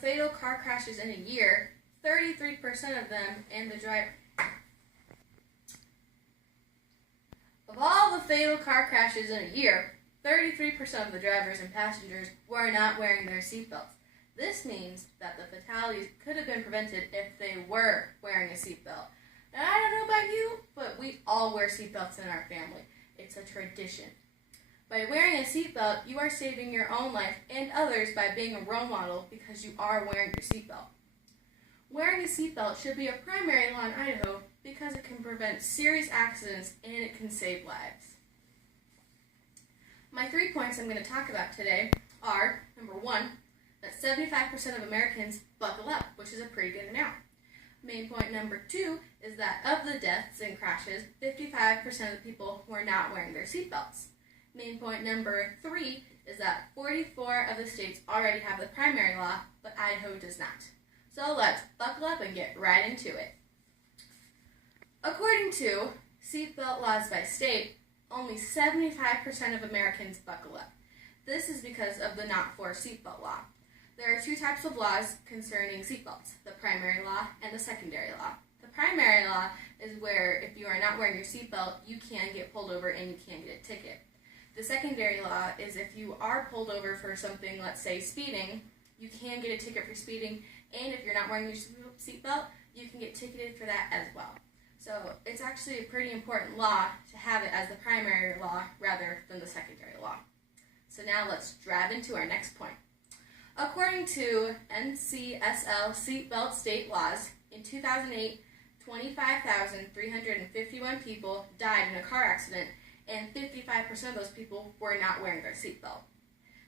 fatal car crashes in a year, 33% of them and the driver. Of all the fatal car crashes in a year, 33% of the drivers and passengers were not wearing their seatbelts. This means that the fatalities could have been prevented if they were wearing a seatbelt. Now, I don't know about you, but we all wear seatbelts in our family. It's a tradition. By wearing a seatbelt, you are saving your own life and others by being a role model because you are wearing your seatbelt. Wearing a seatbelt should be a primary law in Idaho because it can prevent serious accidents and it can save lives. My 3 points I'm going to talk about today are, number 1, that 75% of Americans buckle up, which is a pretty good amount. Main point number 2 is that of the deaths and crashes, 55% of the people were not wearing their seatbelts. Main point number 3 is that 44 of the states already have the primary law, but Idaho does not. So let's buckle up and get right into it. According to seatbelt laws by state, only 75% of Americans buckle up. This is because of the not for seatbelt law. There are 2 types of laws concerning seatbelts, the primary law and the secondary law. The primary law is where if you are not wearing your seatbelt, you can get pulled over and you can get a ticket. The secondary law is if you are pulled over for something, let's say speeding, you can get a ticket for speeding, and if you're not wearing your seatbelt, you can get ticketed for that as well. So it's actually a pretty important law to have it as the primary law rather than the secondary law. So now let's dive into our next point. According to NCSL seatbelt state laws, in 2008, 25,351 people died in a car accident, and 55% of those people were not wearing their seatbelt.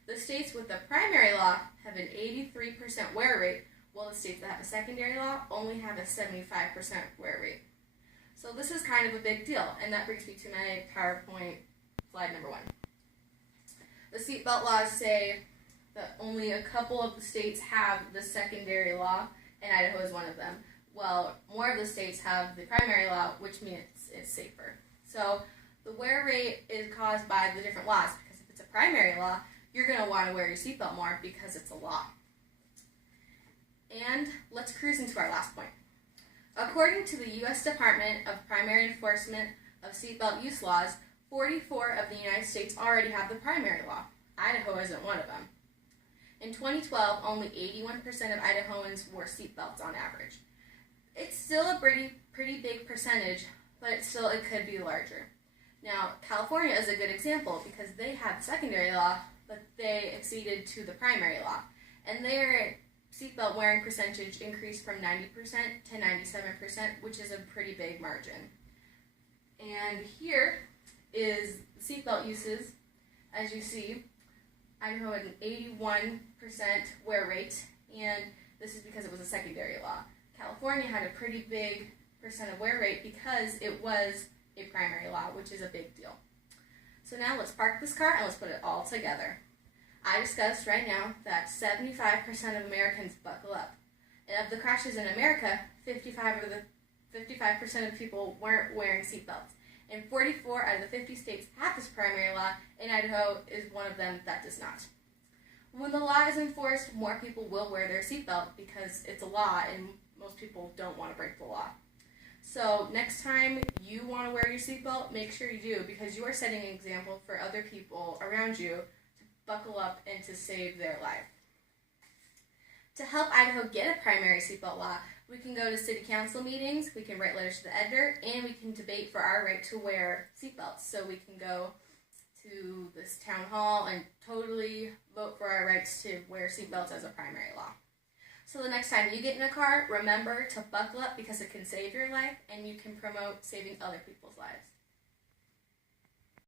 The states with the primary law have an 83% wear rate, while the states that have a secondary law only have a 75% wear rate. So this is kind of a big deal, and that brings me to my PowerPoint slide number 1. The seatbelt laws say that only a couple of the states have the secondary law, and Idaho is one of them. Well, more of the states have the primary law, which means it's safer. So the wear rate is caused by the different laws, because if it's a primary law, you're going to want to wear your seatbelt more because it's a law. And let's cruise into our last point. According to the U.S. Department of Primary Enforcement of Seatbelt Use Laws, 44 of the United States already have the primary law. Idaho isn't one of them. In 2012, only 81% of Idahoans wore seatbelts on average. It's still a pretty big percentage, but it could be larger. Now, California is a good example because they had the secondary law, but they acceded to the primary law. And their seatbelt wearing percentage increased from 90% to 97%, which is a pretty big margin. And here is seatbelt uses. As you see, Idaho had an 81% wear rate, and this is because it was a secondary law. California had a pretty big percent of wear rate because it was a primary law, which is a big deal. So now let's park this car and let's put it all together. I discussed right now that 75% of Americans buckle up. And of the crashes in America, 55% of people weren't wearing seatbelts. And 44 out of the 50 states have this primary law, and Idaho is one of them that does not. When the law is enforced, more people will wear their seatbelt because it's a law and most people don't want to break the law. So next time you want to wear your seatbelt, make sure you do because you are setting an example for other people around you to buckle up and to save their life. To help Idaho get a primary seatbelt law, we can go to city council meetings, we can write letters to the editor, and we can debate for our right to wear seatbelts. So we can go to this town hall and totally vote for our rights to wear seatbelts as a primary law. So the next time you get in a car, remember to buckle up because it can save your life and you can promote saving other people's lives.